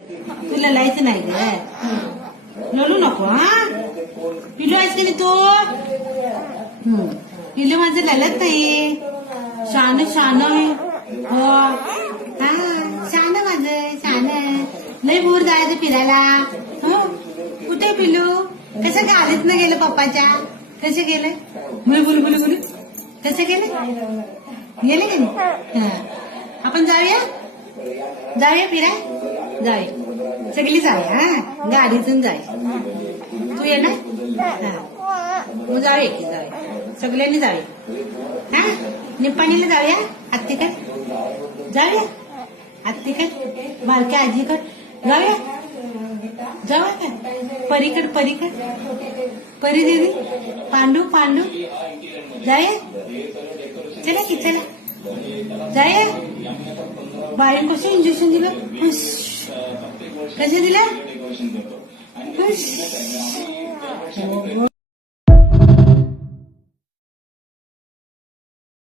तुला लायचं नाही ग, लोलू नको हा. पिलू आहेस की नाही तू? पिलू माझं ललत नाही, शान शान आहे. हो हा, शान माझं शान. लय दूर जायचं फिरायला. हो कुठे पिलू? कसं काय आलेच ना गेलं पप्पाच्या? कसं गेलं? बोल बोल बोल बोल. कसं गेलं? गेले की नाही? हा, आपण जाऊया, जाऊया फिराय, जाऊया सगळी जाऊया. हा, गाडीतून जाऊया. तू ये ना? हा, मग जाऊया की, जाऊया सगळ्यांनी जाऊया. हा, निप्पाणीला जाऊया, आत्तीकडे जाऊया, आत्तीकडे बारक्या आजीकडे जाऊया. जाऊया का परीकड, परीकड परी देवी, पांडू पांडू जाऊया. चला की चला जाऊया. बाई कसं इंजेक्शन दिलं? कसं दिलं?